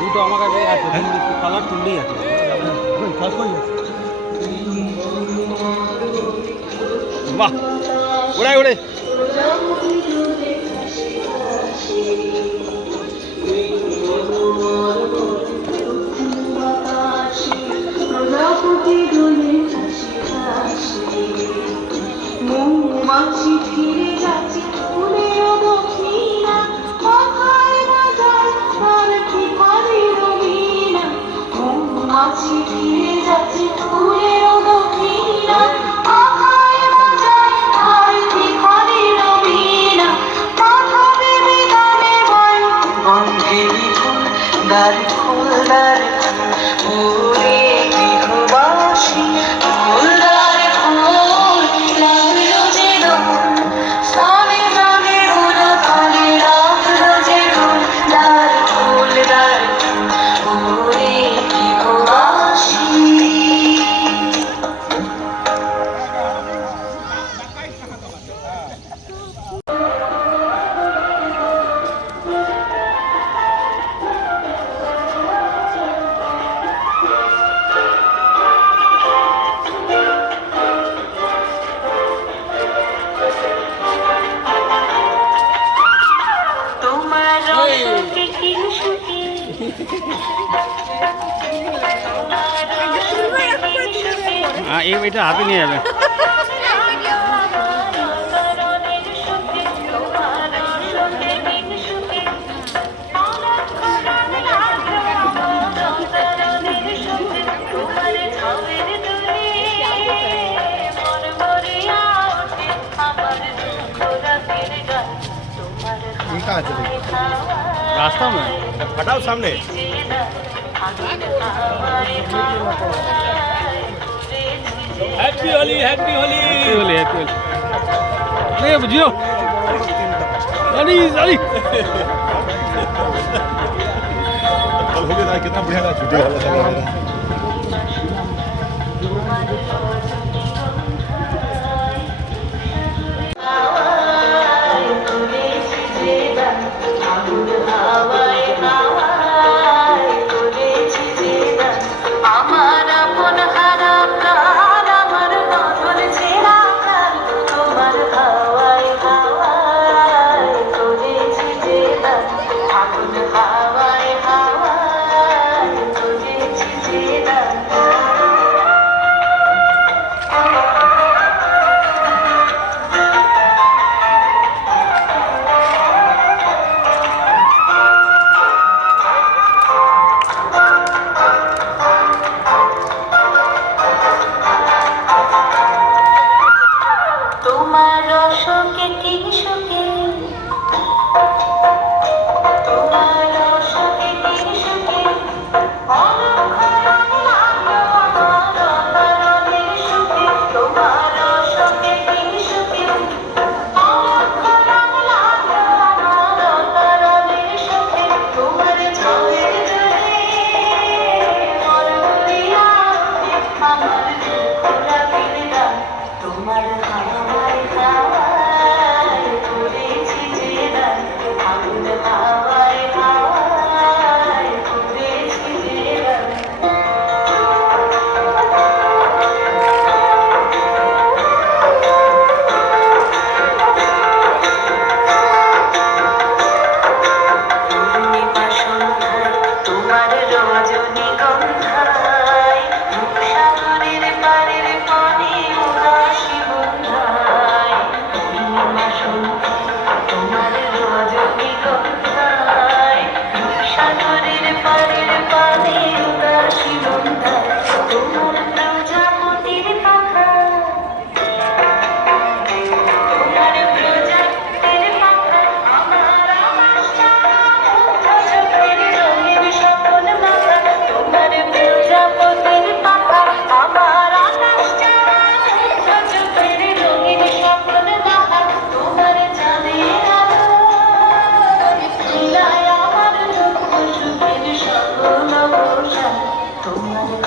দুটো আমার কাছে আছে, কালার তুললেই আছে। বাহ, ওড়াই ওড়ে মৌমাছি ফিরে যাচ্ছে ফুলের দক্ষিণা, কথায় বাজায় তার ঠিকানে রবিনা। মৌমাছি ফিরে যাচ্ছে ফুলের দক্ষিণা, কথায় বাজায় তার ঠিকানে রবিনা। কথা ভেবে গানে বল গন্ধে বিপুল দ্বার ফুল দ্বার ওরে গৃহবাসী ফুলদার ফুল লাগলো যে দোল সামনে জানে ওরা তালে লাগলো যে দোল দ্বার ফুল ওরে গৃহবাসী। এটা হাতে নিয়ে যাবে। रास्ता में हटाओ सामने। Happy Holi happy Holi happy Holi happy Holi. नहीं बुझियो अरे अरे कल हो गया कितना बढ़िया था छुट्टी वाला था। হাওয়ায় হাওয়ায় তুলেছি যে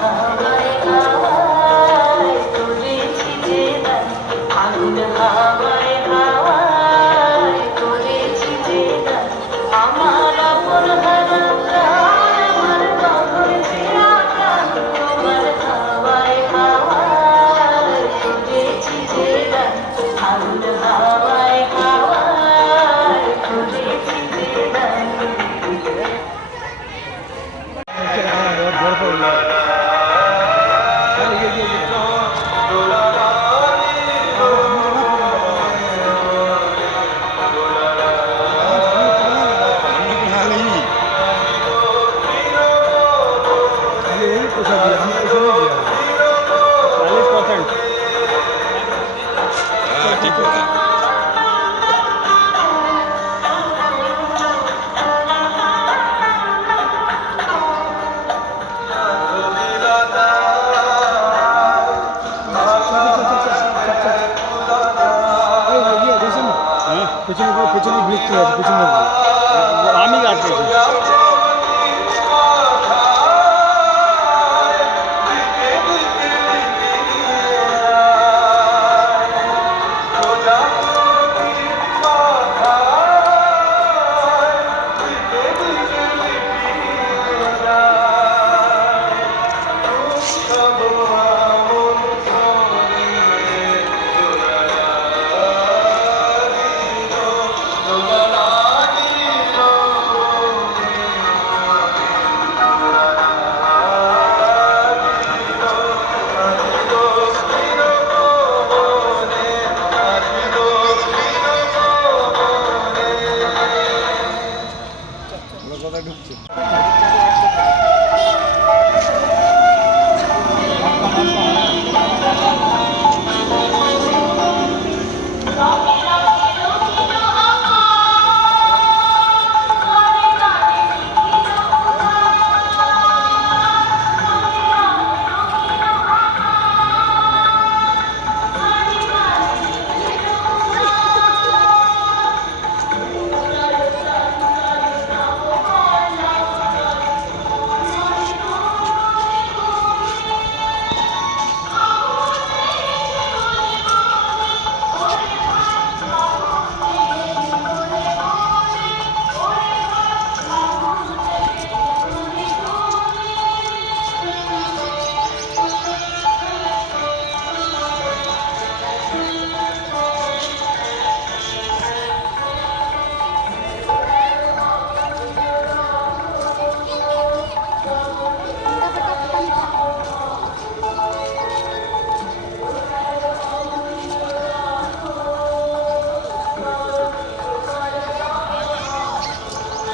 হাওয়ায় হাওয়ায় তুলেছি যে গান, আগুন হাওয়ায় হাওয়ায় তুলেছি যে গান, আমার আপন হারা প্রাণ, আমার গগন ছেঁড়া প্রাণ, তোমার হাওয়ায় হাওয়ায় তুলেছি যে গান, আগুন হাওয়ায় হাওয়ায় তুলেছি যে গান। পেছনে বিরক্তি আছে পেছনে আমি কাটছি কথা ঢুকছে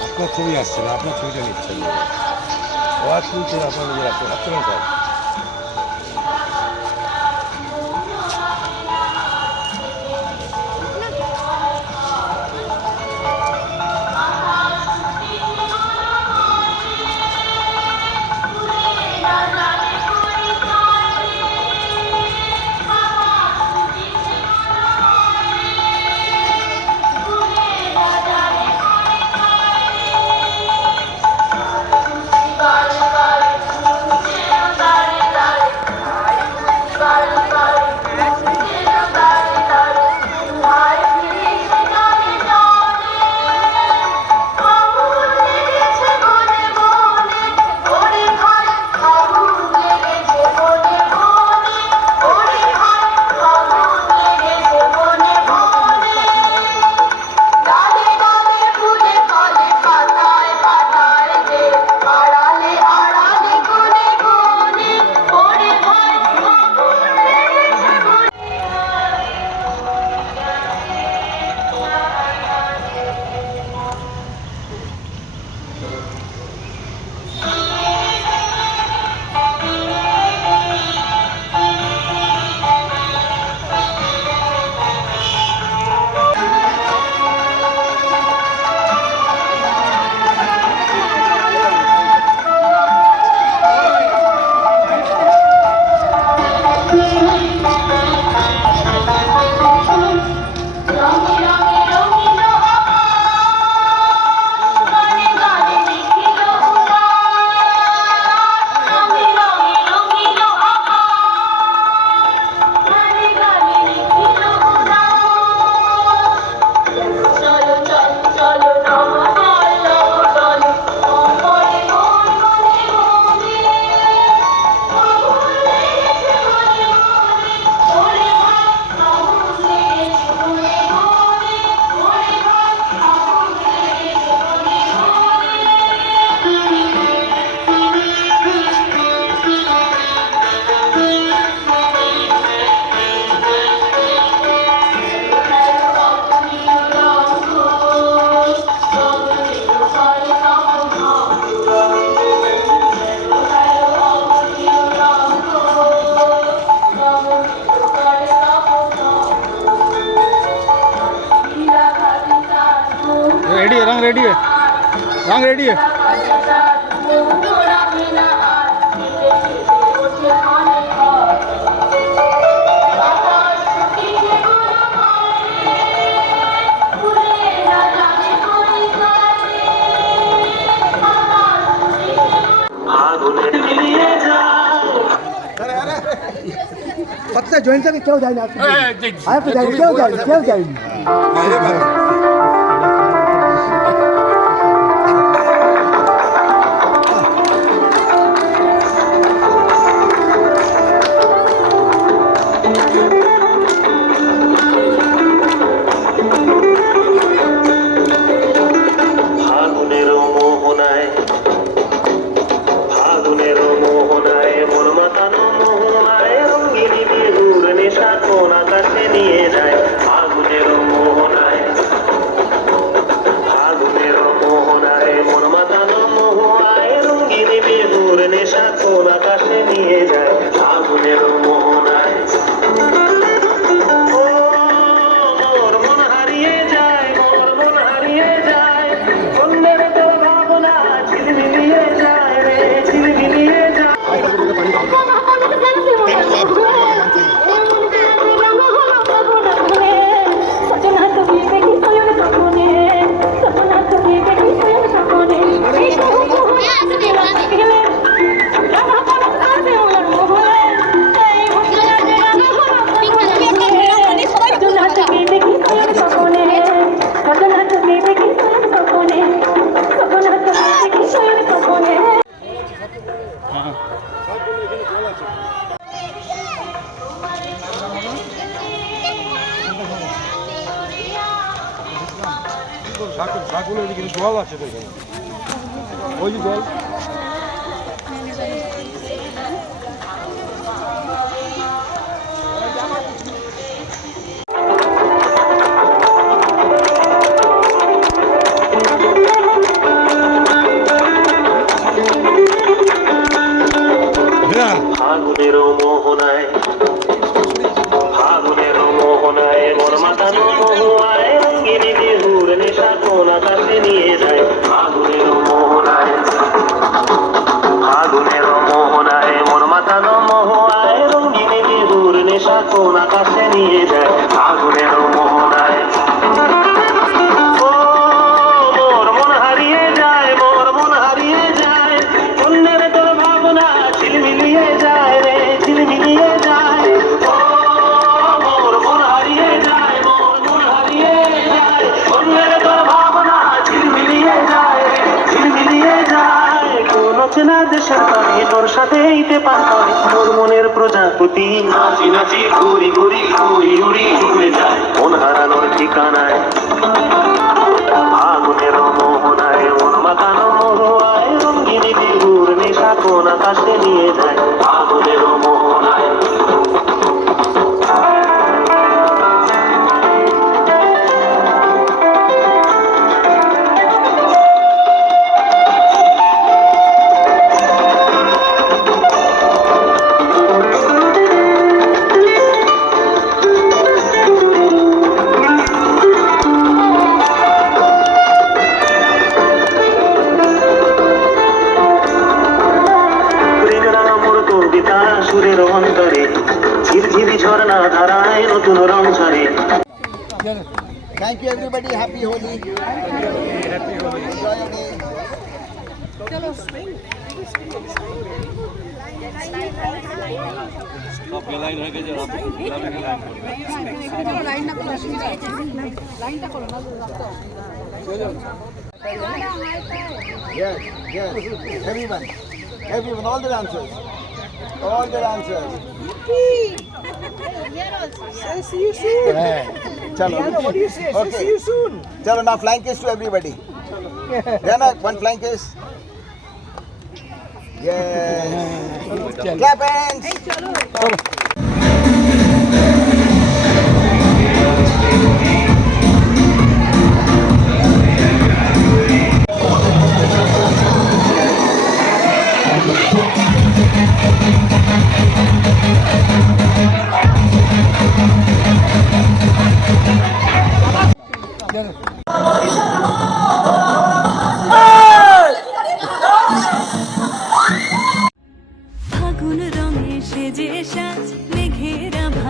আপনার ছবি আসছে না আপনার ছবিটা নিচ্ছেন ও আর তুলছেন আপনার নিজের আসছেন আসছেন স্যার কাল কাল सॉन्ग रेडी है पत्ता जॉइंट से क्यों जाएगा आप तो जाएंगे क्यों जाएंगे ঠাকুরের কিন্তু জল আছে তো এখানে ওই যে জল ফাগুনের মোহনায় মন মাতানো মহুয়ায় রঙ্গিনী বিহুর নেশা কোন আকাশে নিয়ে যায় ফাগুনের মোহনায় মন মাতানো মহুয়ায় রঙ্গিনী বিহুর নেশা কোন আকাশে নিয়ে যায় ফাগুনের মোহনায় ও মোর মন হারিয়ে যায় অন্যের তোর ভাবনা ঝিলমিলিয়ে যায় রে ঝিলমিলিয়ে যায় ও মোর মন হারিয়ে যায় অন্যের তোর ভাবনা ঝিলমিলিয়ে যায় রে ঝিলমিলিয়ে যায় কোন চেনা দেশের পাখি তোর সাথে ইতে পায় তোর মনের প্রজাপতি নাচি নাচি ঘুরি ঘুরি উড়ি উড়ি উড়ে যায় মন হারানোর ঠিকানায় ফাগুনের মোহনায় মন মাতানো মহুয়ায় রঙ্গিনী বিহুর নেশা কোন আকাশে নিয়ে যায় ফাগুনের মোহনায় সুরের অন্তরে ঝিরঝিরি ঝর্ণা ধারায় নতুন রং ঝরে thank you everybody happy Holi Yes, everyone, all the dancers. All the dancers. See you soon. Chalo. What do you say? Okay. See you soon. Chalo, now flying kiss to everybody. Diana, one flying kiss. Yes. Clap hands.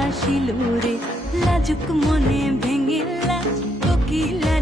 আসিল রে লাজুক মনে ভেঙিলা কোকিলা